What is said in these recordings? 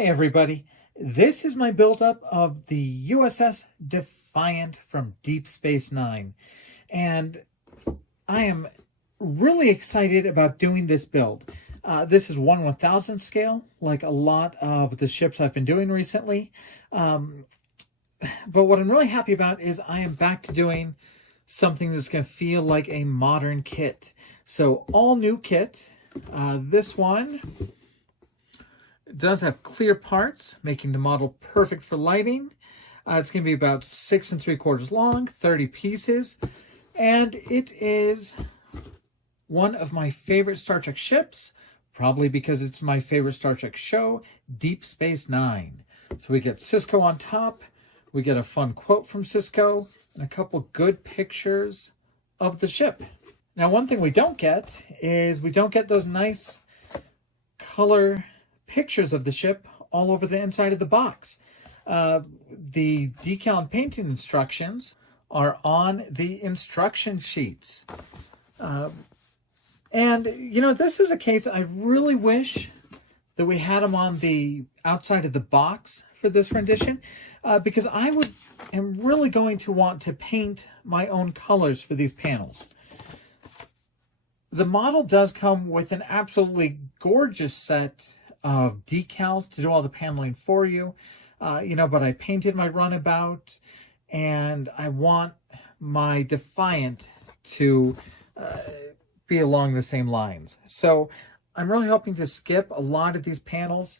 Hey everybody, this is my build-up of the USS Defiant from Deep Space Nine, and I am really excited about doing this build. This is 1/1000 scale, like a lot of the ships I've been doing recently, but what I'm really happy about is I am back to doing something that's going to feel like a modern kit. So all new kit. This one does have clear parts, making the model perfect for lighting. It's going to be about 6 3/4 long, 30 pieces, and it is one of my favorite Star Trek ships, probably because it's my favorite Star Trek show, Deep Space Nine. So we get Cisco on top, we get a fun quote from Cisco, and a couple good pictures of the ship. Now, one thing we don't get is we don't get those nice color pictures of the ship all over the inside of the box. The decal and painting instructions are on the instruction sheets. And, you know, this is a case I really wish that we had them on the outside of the box for this rendition, because I am really going to want to paint my own colors for these panels. The model does come with an absolutely gorgeous set of decals to do all the paneling for you, but I painted my runabout, and I want my Defiant to be along the same lines. So I'm really hoping to skip a lot of these panels,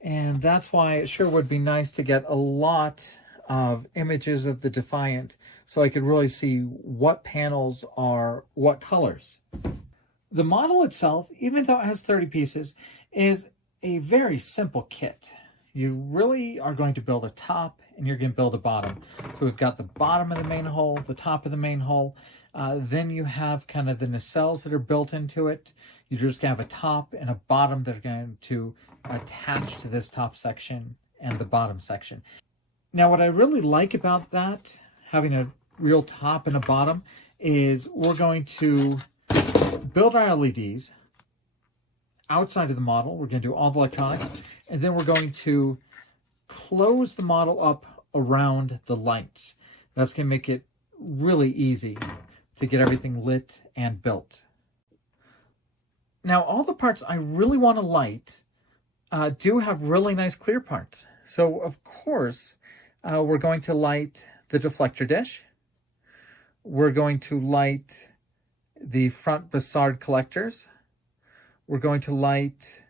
and that's why it sure would be nice to get a lot of images of the Defiant so I could really see what panels are what colors. The model itself, even though it has 30 pieces, is a very simple kit. You really are going to build a top and you're going to build a bottom. So we've got the bottom of the main hull, the top of the main hull. Then you have kind of the nacelles that are built into it. You just have a top and a bottom that are going to attach to this top section and the bottom section. Now, what I really like about that, having a real top and a bottom, is we're going to build our LEDs outside of the model. We're going to do all the electronics, and then we're going to close the model up around the lights. That's going to make it really easy to get everything lit and built. Now, all the parts I really want to light do have really nice clear parts. So, of course, we're going to light the deflector dish. We're going to light the front Bassard collectors. We're going to light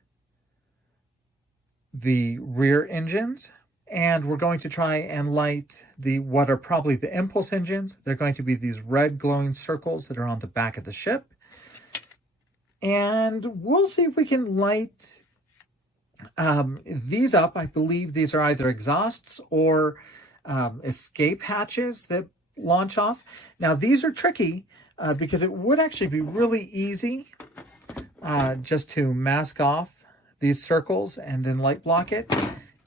the rear engines, and we're going to try and light what are probably the impulse engines. They're going to be these red glowing circles that are on the back of the ship. And we'll see if we can light these up. I believe these are either exhausts or escape hatches that launch off. Now, these are tricky because it would actually be really easy just to mask off these circles and then light block it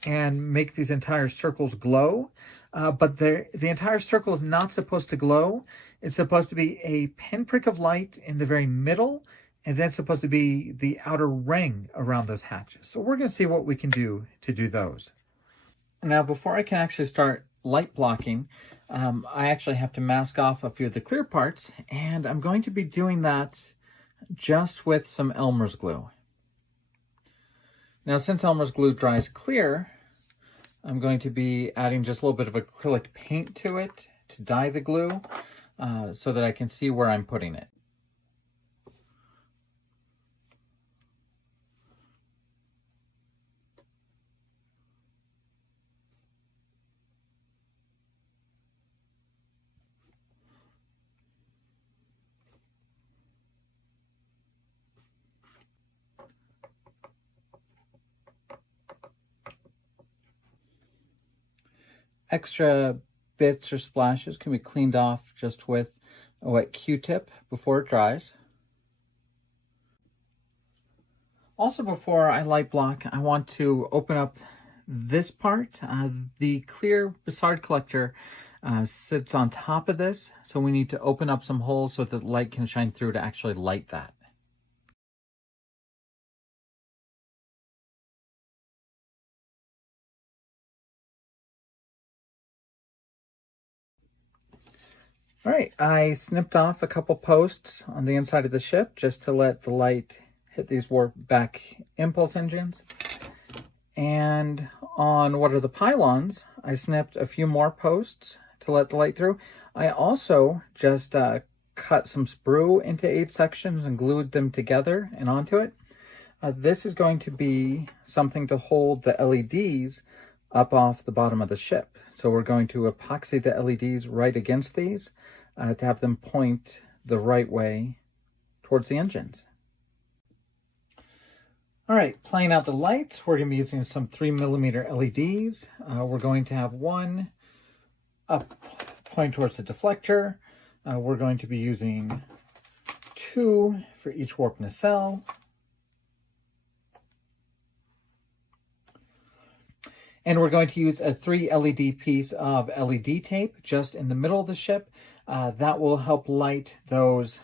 and make these entire circles glow. But the entire circle is not supposed to glow. It's supposed to be a pinprick of light in the very middle, and then it's supposed to be the outer ring around those hatches. So we're going to see what we can do to do those. Now, before I can actually start light blocking, I actually have to mask off a few of the clear parts, and I'm going to be doing that just with some Elmer's glue. Now, since Elmer's glue dries clear, I'm going to be adding just a little bit of acrylic paint to it to dye the glue so that I can see where I'm putting it. Extra bits or splashes can be cleaned off just with a wet Q-tip before it dries. Also, before I light block, I want to open up this part. The clear Bassard collector sits on top of this, so we need to open up some holes so that the light can shine through to actually light that. All right, I snipped off a couple posts on the inside of the ship just to let the light hit these warp back impulse engines. And on what are the pylons, I snipped a few more posts to let the light through. I also just cut some sprue into 8 sections and glued them together and onto it. This is going to be something to hold the LEDs up off the bottom of the ship. So we're going to epoxy the LEDs right against these to have them point the right way towards the engines. All right, playing out the lights, we're going to be using some 3mm LEDs. We're going to have one up point towards the deflector. We're going to be using 2 for each warp nacelle. And we're going to use a 3 LED piece of LED tape just in the middle of the ship. That will help light those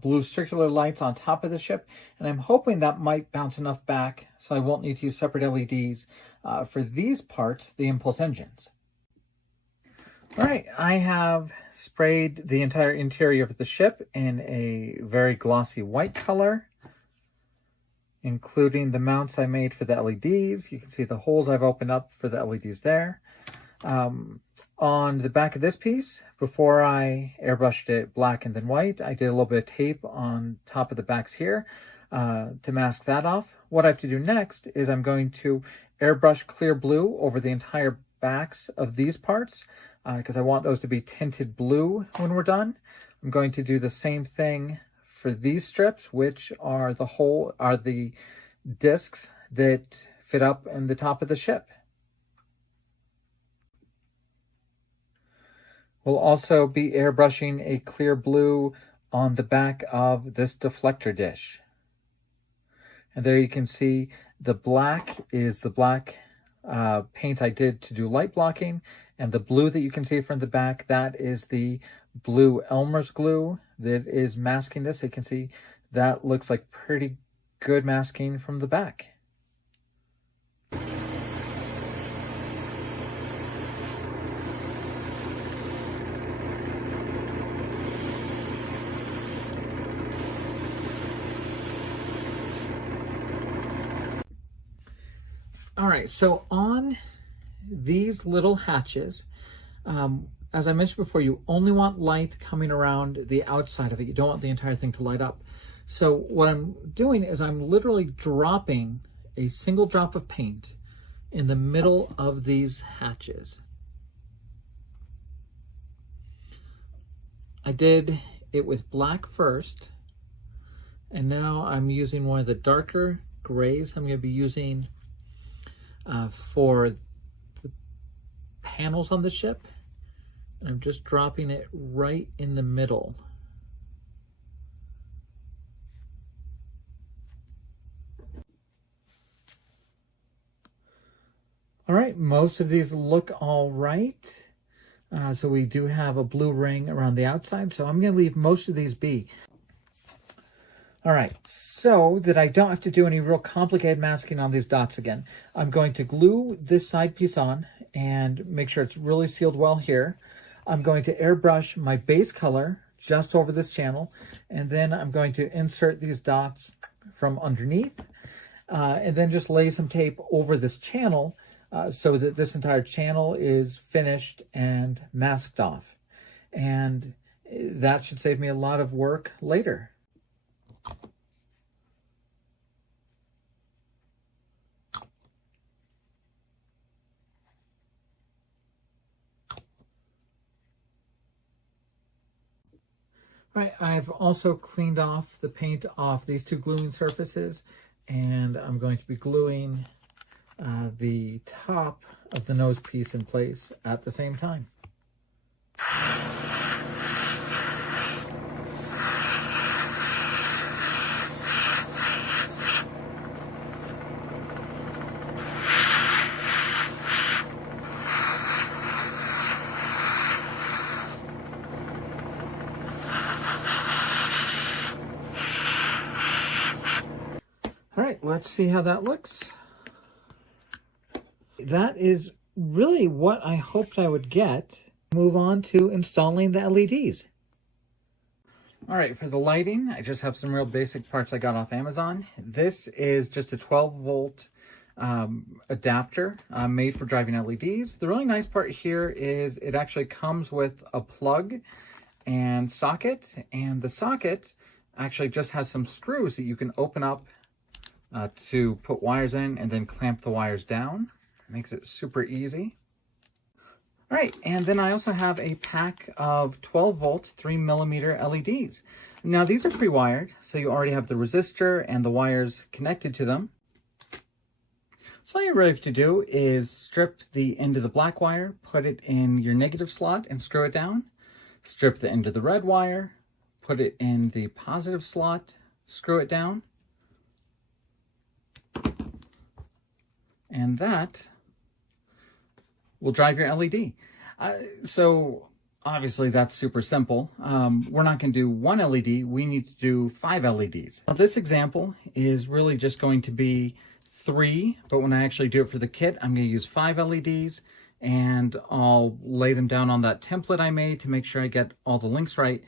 blue circular lights on top of the ship. And I'm hoping that might bounce enough back so I won't need to use separate LEDs for these parts, the impulse engines. All right, I have sprayed the entire interior of the ship in a very glossy white color, including the mounts I made for the LEDs. You can see the holes I've opened up for the LEDs there. On the back of this piece, before I airbrushed it black and then white, I did a little bit of tape on top of the backs here to mask that off. What I have to do next is I'm going to airbrush clear blue over the entire backs of these parts because I want those to be tinted blue when we're done. I'm going to do the same thing for these strips, which are the discs that fit up in the top of the ship. We'll also be airbrushing a clear blue on the back of this deflector dish. And there you can see the black is the black paint I did to do light blocking, and the blue that you can see from the back, that is the blue Elmer's glue that is masking this. You can see that looks like pretty good masking from the back. All right, so on these little hatches, as I mentioned before, you only want light coming around the outside of it. You don't want the entire thing to light up. So what I'm doing is I'm literally dropping a single drop of paint in the middle of these hatches. I did it with black first, and now I'm using one of the darker grays. I'm going to be using for the panels on the ship, and I'm just dropping it right in the middle. All right, most of these look all right. So we do have a blue ring around the outside, so I'm going to leave most of these be. All right, so that I don't have to do any real complicated masking on these dots again, I'm going to glue this side piece on and make sure it's really sealed well here. I'm going to airbrush my base color just over this channel, and then I'm going to insert these dots from underneath, and then just lay some tape over this channel so that this entire channel is finished and masked off. And that should save me a lot of work later. All right, I've also cleaned off the paint off these two gluing surfaces, and I'm going to be gluing the top of the nose piece in place at the same time. All right, let's see how that looks. That is really what I hoped I would get. Move on to installing the LEDs. All right, for the lighting, I just have some real basic parts I got off Amazon. This is just a 12-volt adapter made for driving LEDs. The really nice part here is it actually comes with a plug and socket, and the socket actually just has some screws that you can open up to put wires in and then clamp the wires down. Makes it super easy. All right, and then I also have a pack of 12-volt 3mm LEDs. Now these are pre-wired, so you already have the resistor and the wires connected to them. So all you really have to do is strip the end of the black wire, put it in your negative slot and screw it down. Strip the end of the red wire, put it in the positive slot, screw it down. And that will drive your LED. So obviously that's super simple. We're not going to do one LED, we need to do 5 LEDs. Now, this example is really just going to be 3, but when I actually do it for the kit, I'm going to use 5 LEDs, and I'll lay them down on that template I made to make sure I get all the links right.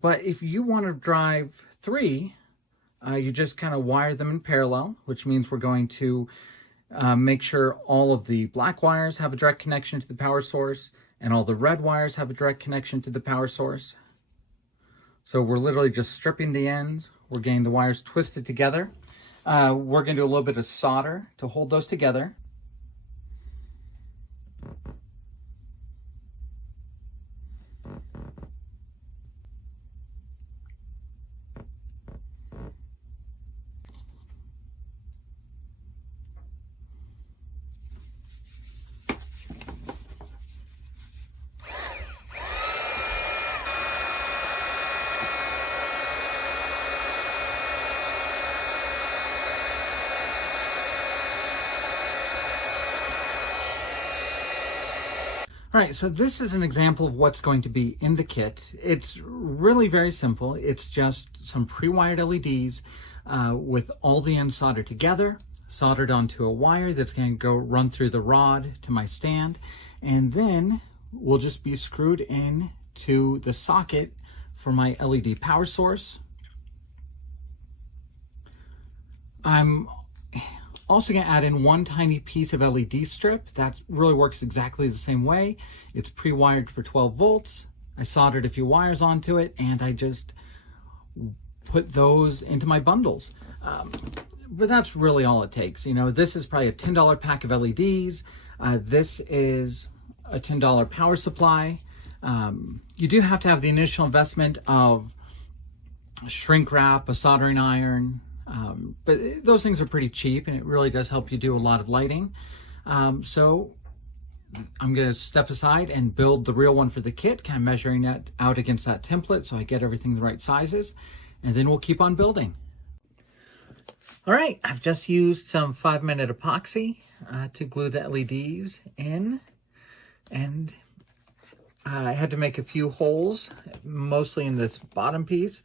But if you want to drive 3, you just kind of wire them in parallel, which means we're going to make sure all of the black wires have a direct connection to the power source and all the red wires have a direct connection to the power source. So we're literally just stripping the ends. We're getting the wires twisted together. We're going to do a little bit of solder to hold those together. All right, so this is an example of what's going to be in the kit. It's really very simple. It's just some pre-wired LEDs with all the ends soldered together, soldered onto a wire that's going to go run through the rod to my stand, and then will just be screwed in to the socket for my LED power source. I'm also going to add in one tiny piece of LED strip. That really works exactly the same way. It's pre-wired for 12 volts. I soldered a few wires onto it, and I just put those into my bundles. But that's really all it takes. You know, this is probably a $10 pack of LEDs. This is a $10 power supply. You do have to have the initial investment of shrink wrap, a soldering iron, but those things are pretty cheap, and it really does help you do a lot of lighting. So I'm going to step aside and build the real one for the kit, kind of measuring that out against that template so I get everything the right sizes, and then we'll keep on building. All right, I've just used some 5-minute epoxy to glue the LEDs in, and I had to make a few holes, mostly in this bottom piece,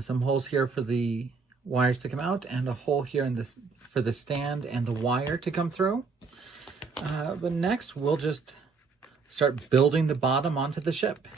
some holes here for the wires to come out, and a hole here in this for the stand and the wire to come through. But next we'll just start building the bottom onto the ship.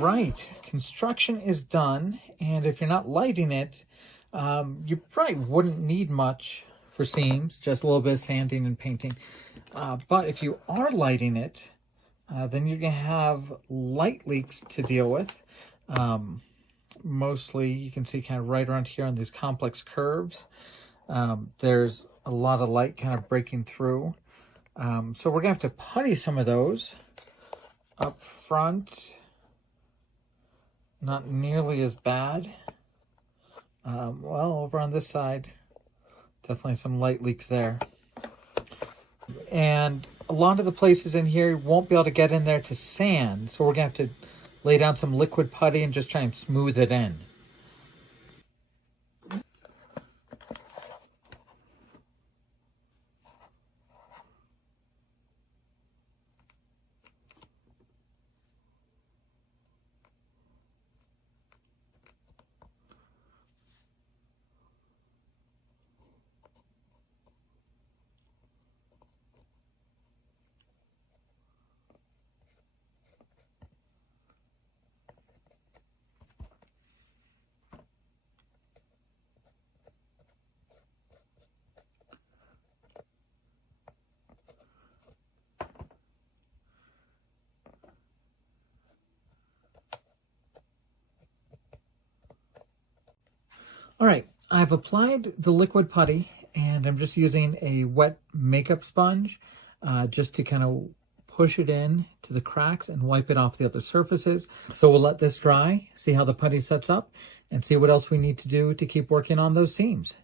Right, construction is done, and if you're not lighting it, you probably wouldn't need much for seams, just a little bit of sanding and painting. But if you are lighting it, then you're going to have light leaks to deal with. Mostly, you can see kind of right around here on these complex curves. There's a lot of light kind of breaking through. So we're going to have to putty some of those up front. Not nearly as bad. Well, over on this side, definitely some light leaks there. And a lot of the places in here won't be able to get in there to sand, so we're going to have to lay down some liquid putty and just try and smooth it in. All right, I've applied the liquid putty and I'm just using a wet makeup sponge just to kind of push it in to the cracks and wipe it off the other surfaces. So we'll let this dry, see how the putty sets up, and see what else we need to do to keep working on those seams.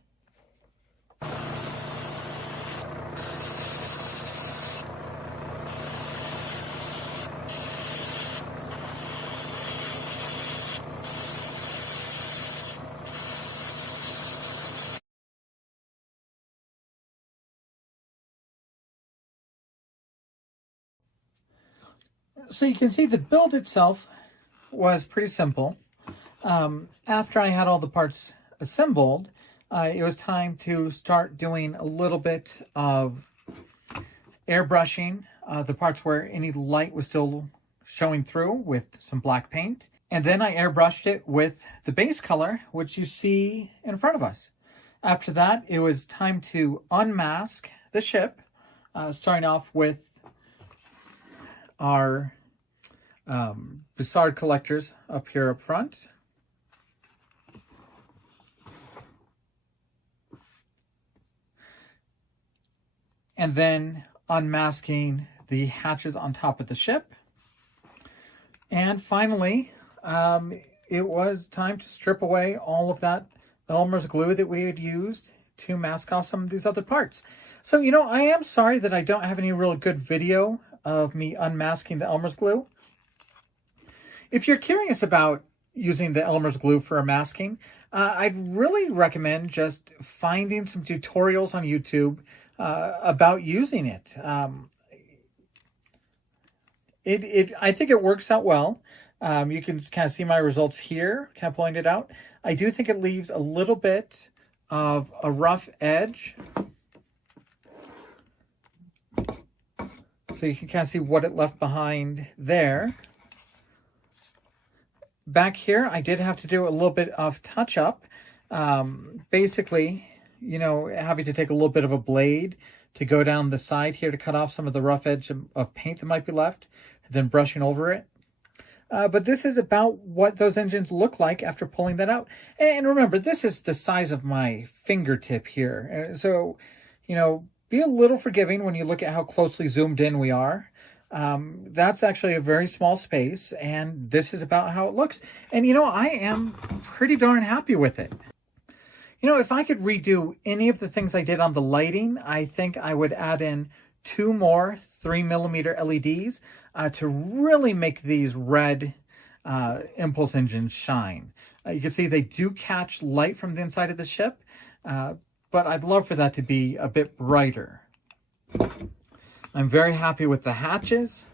So you can see the build itself was pretty simple. After I had all the parts assembled, it was time to start doing a little bit of airbrushing the parts where any light was still showing through with some black paint. And then I airbrushed it with the base color, which you see in front of us. After that, it was time to unmask the ship, starting off with our Defiant collectors up here up front. And then unmasking the hatches on top of the ship. And finally, it was time to strip away all of that Elmer's glue that we had used to mask off some of these other parts. So, you know, I am sorry that I don't have any real good video of me unmasking the Elmer's glue. If you're curious about using the Elmer's glue for a masking, I'd really recommend just finding some tutorials on YouTube about using it. I think it works out well. You can kind of see my results here, kind of pulling it out. I do think it leaves a little bit of a rough edge. So you can kind of see what it left behind there. Back here, I did have to do a little bit of touch-up. Basically, you know, having to take a little bit of a blade to go down the side here to cut off some of the rough edge of paint that might be left, and then brushing over it. But this is about what those engines look like after pulling that out. And remember, this is the size of my fingertip here. So, you know, be a little forgiving when you look at how closely zoomed in we are. That's actually a very small space, and this is about how it looks. And, you know, I am pretty darn happy with it. You know, if I could redo any of the things I did on the lighting, I think I would add in 2 more 3mm LEDs to really make these red impulse engines shine. You can see they do catch light from the inside of the ship, but I'd love for that to be a bit brighter. I'm very happy with the hatches.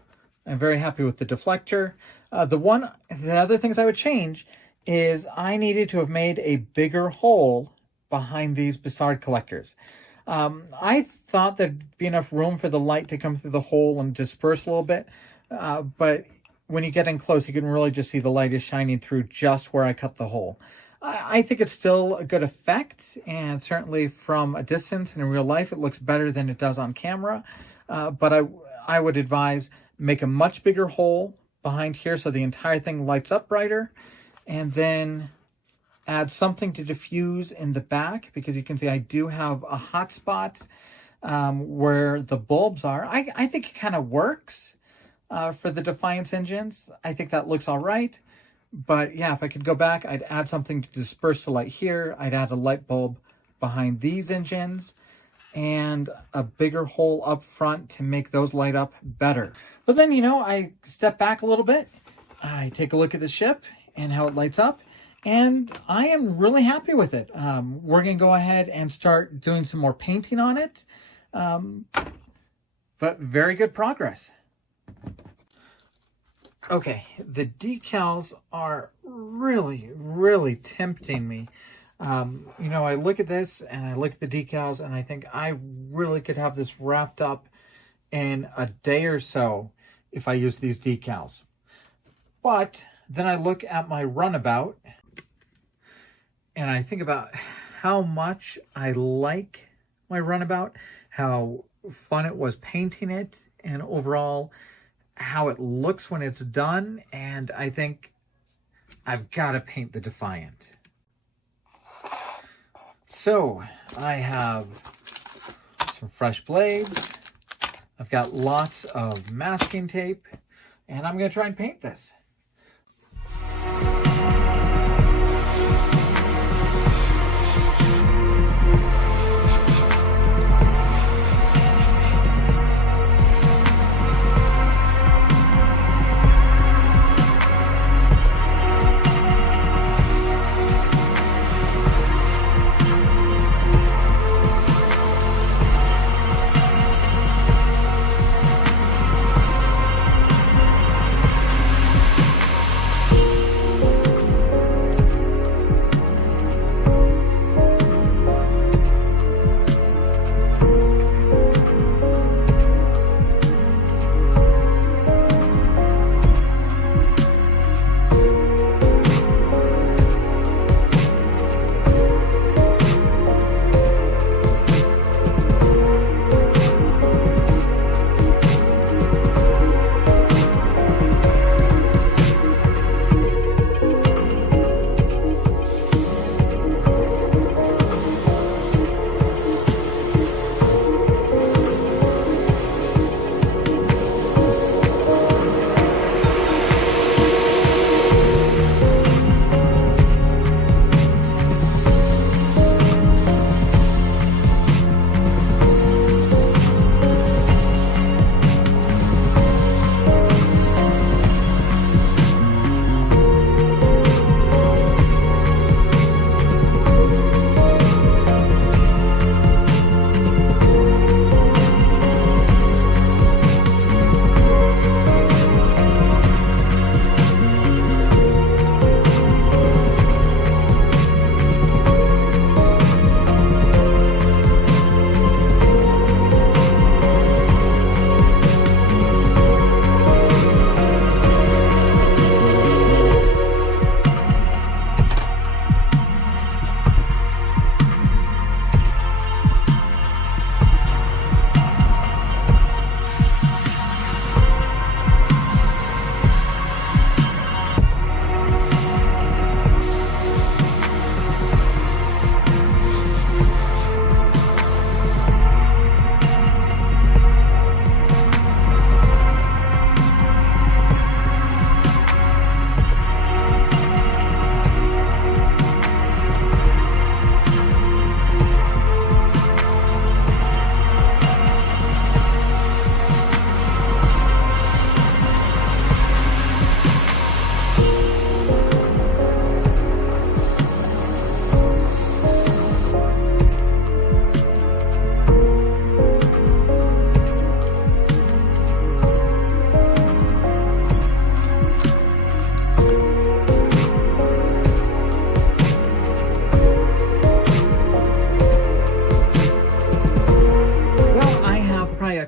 I'm very happy with the deflector. The other things I would change is I needed to have made a bigger hole behind these Defiant collectors. I thought there'd be enough room for the light to come through the hole and disperse a little bit, but when you get in close, you can really just see the light is shining through just where I cut the hole. I think it's still a good effect, and certainly from a distance and in real life, it looks better than it does on camera. But I would advise make a much bigger hole behind here so the entire thing lights up brighter, and then add something to diffuse in the back, because you can see I do have a hot spot where the bulbs are. I think it kind of works for the Defiance engines. I think that looks all right. But yeah, if I could go back, I'd add something to disperse the light here. I'd add a light bulb behind these engines and a bigger hole up front to make those light up better. But then, you know, I step back a little bit I take a look at the ship and how it lights up, and I am really happy with it. We're going to go ahead and start doing some more painting on it, but very good progress. Okay, the decals are really, really tempting me. You know, I look at this and I look at the decals and I think I really could have this wrapped up in a day or so if I use these decals. But then I look at my runabout and I think about how much I like my runabout, how fun it was painting it, and overall how it looks when it's done. And I think I've got to paint the Defiant. So I have some fresh blades. I've got lots of masking tape, and I'm going to try and paint this.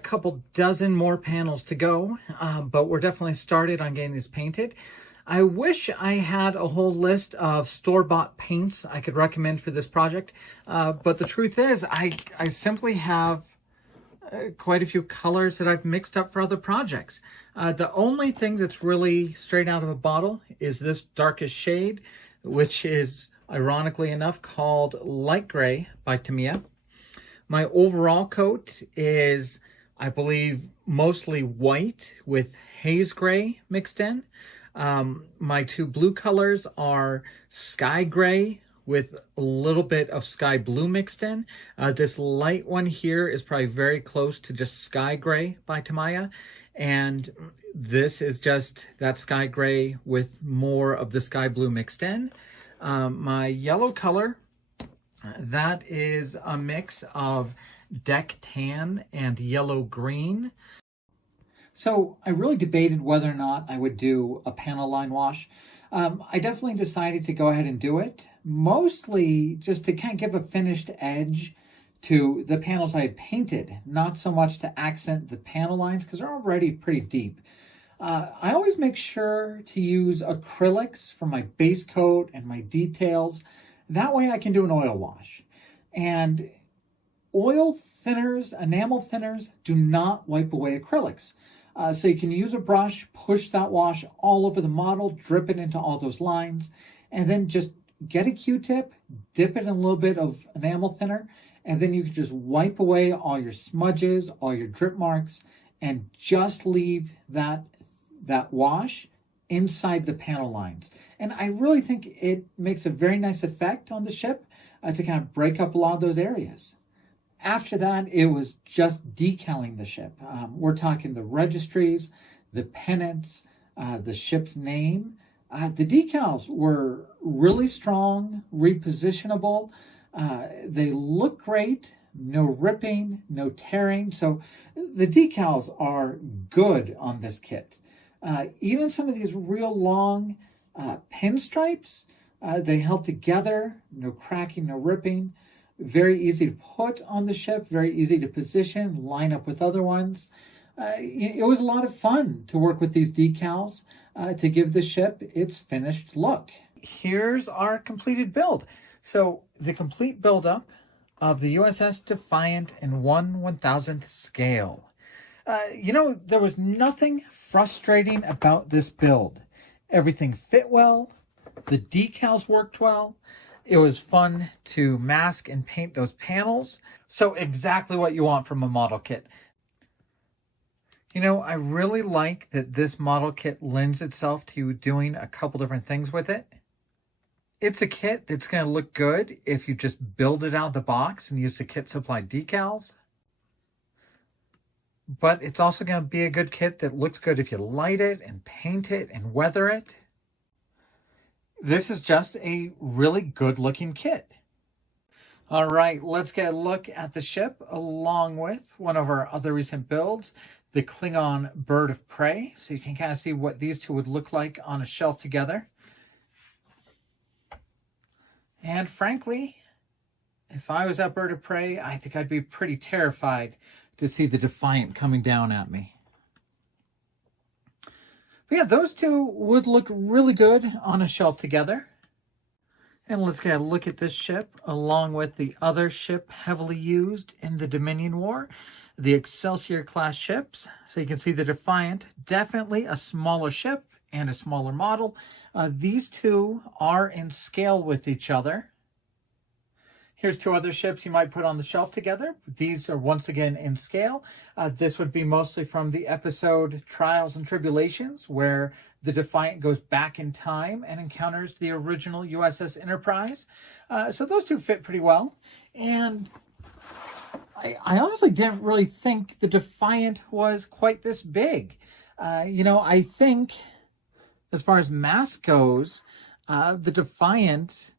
Couple dozen more panels to go, but we're definitely started on getting these painted. I wish I had a whole list of store-bought paints I could recommend for this project, but the truth is I simply have quite a few colors that I've mixed up for other projects. The only thing that's really straight out of a bottle is this darkest shade, which is ironically enough called Light Gray by Tamiya. My overall coat is, I believe, mostly white with haze gray mixed in. My two blue colors are sky gray with a little bit of sky blue mixed in. This light one here is probably very close to just sky gray by Tamiya. And this is just that sky gray with more of the sky blue mixed in. My yellow color, that is a mix of deck tan and yellow green. So I really debated whether or not I would do a panel line wash. I definitely decided to go ahead and do it, mostly just to kind of give a finished edge to the panels I had painted, not so much to accent the panel lines because they're already pretty deep. I always make sure to use acrylics for my base coat and my details. That way I can do an oil wash. And oil thinners, enamel thinners, do not wipe away acrylics. So you can use a brush, push that wash all over the model, drip it into all those lines, and then just get a Q-tip, dip it in a little bit of enamel thinner, and then you can just wipe away all your smudges, all your drip marks, and just leave that wash inside the panel lines. And I really think it makes a very nice effect on the ship to kind of break up a lot of those areas. After that, it was just decaling the ship. We're talking the registries, the pennants, the ship's name. The decals were really strong, repositionable. They look great, no ripping, no tearing. So the decals are good on this kit. Even some of these real long pinstripes, they held together, no cracking, no ripping. Very easy to put on the ship, very easy to position, line up with other ones. It was a lot of fun to work with these decals to give the ship its finished look. Here's our completed build. So the complete buildup of the USS Defiant in 1/1000th scale. There was nothing frustrating about this build. Everything fit well. The decals worked well. It was fun to mask and paint those panels. So exactly what you want from a model kit. I really like that this model kit lends itself to doing a couple different things with it. It's a kit that's going to look good if you just build it out of the box and use the kit supplied decals. But it's also going to be a good kit that looks good if you light it and paint it and weather it. This is just a really good looking kit. All right, let's get a look at the ship along with one of our other recent builds, the Klingon Bird of Prey. So you can kind of see what these two would look like on a shelf together. And frankly, if I was that Bird of Prey, I think I'd be pretty terrified to see the Defiant coming down at me. But yeah, those two would look really good on a shelf together. And let's get a look at this ship along with the other ship heavily used in the Dominion War, the Excelsior class ships. So you can see the Defiant, definitely a smaller ship and a smaller model. These two are in scale with each other. Here's two other ships you might put on the shelf together. These are once again in scale. This would be mostly from the episode Trials and Tribulations, where the Defiant goes back in time and encounters the original USS Enterprise. So those two fit pretty well. And I honestly didn't really think the Defiant was quite this big. I think as far as mass goes, the Defiant,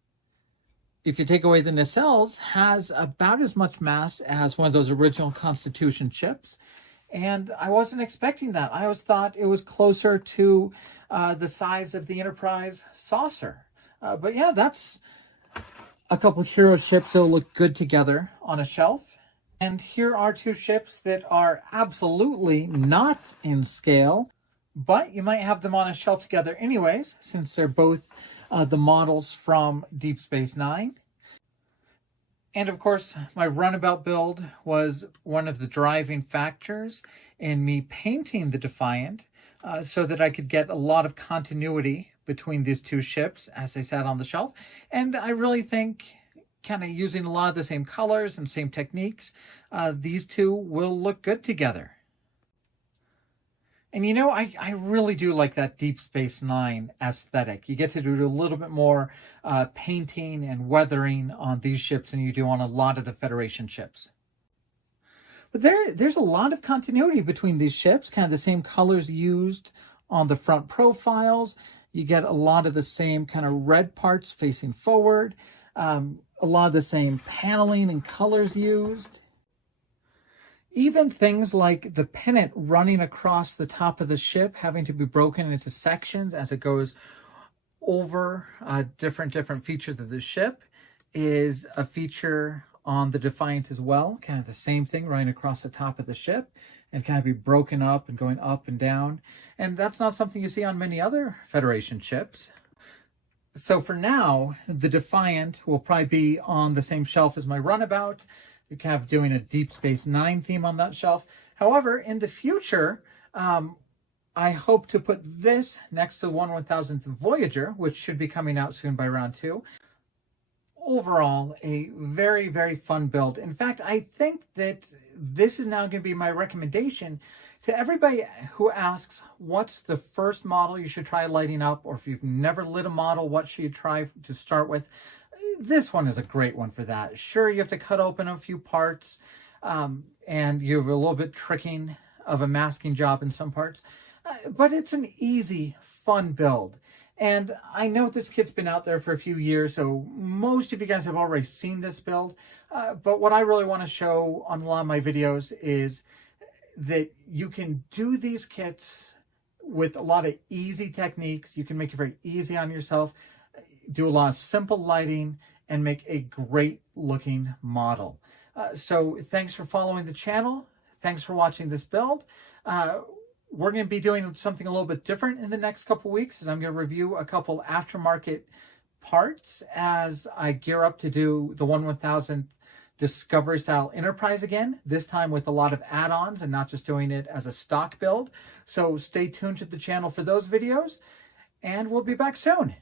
if you take away the nacelles, has about as much mass as one of those original Constitution ships. And I wasn't expecting that. I always thought it was closer to the size of the Enterprise saucer. But yeah, that's a couple hero ships that will look good together on a shelf. And here are two ships that are absolutely not in scale, but you might have them on a shelf together anyways, since they're both the models from Deep Space Nine. And of course, my runabout build was one of the driving factors in me painting the Defiant so that I could get a lot of continuity between these two ships as they sat on the shelf. And I really think, kind of using a lot of the same colors and same techniques, these two will look good together. And you know, I really do like that Deep Space Nine aesthetic. You get to do a little bit more painting and weathering on these ships than you do on a lot of the Federation ships. But there's a lot of continuity between these ships, kind of the same colors used on the front profiles. You get a lot of the same kind of red parts facing forward, a lot of the same paneling and colors used. Even things like the pennant running across the top of the ship, having to be broken into sections as it goes over different features of the ship, is a feature on the Defiant as well. Kind of the same thing running across the top of the ship and kind of be broken up and going up and down. And that's not something you see on many other Federation ships. So for now, the Defiant will probably be on the same shelf as my Runabout. You're kind of doing a Deep Space Nine theme on that shelf. However, in the future, I hope to put this next to 1/1000th Voyager, which should be coming out soon by round 2. Overall, a very, very fun build. In fact, I think that this is now going to be my recommendation to everybody who asks, what's the first model you should try lighting up? Or if you've never lit a model, what should you try to start with? This one is a great one for that. Sure, you have to cut open a few parts, and you have a little bit tricking of a masking job in some parts, but it's an easy, fun build. And I know this kit's been out there for a few years, so most of you guys have already seen this build. But what I really want to show on a lot of my videos is that you can do these kits with a lot of easy techniques. You can make it very easy on yourself, do a lot of simple lighting, and make a great looking model. So thanks for following the channel. Thanks for watching this build. We're going to be doing something a little bit different in the next couple weeks, as I'm going to review a couple aftermarket parts as I gear up to do the 1/1000th Discovery style Enterprise again, this time with a lot of add-ons and not just doing it as a stock build. So stay tuned to the channel for those videos, and we'll be back soon.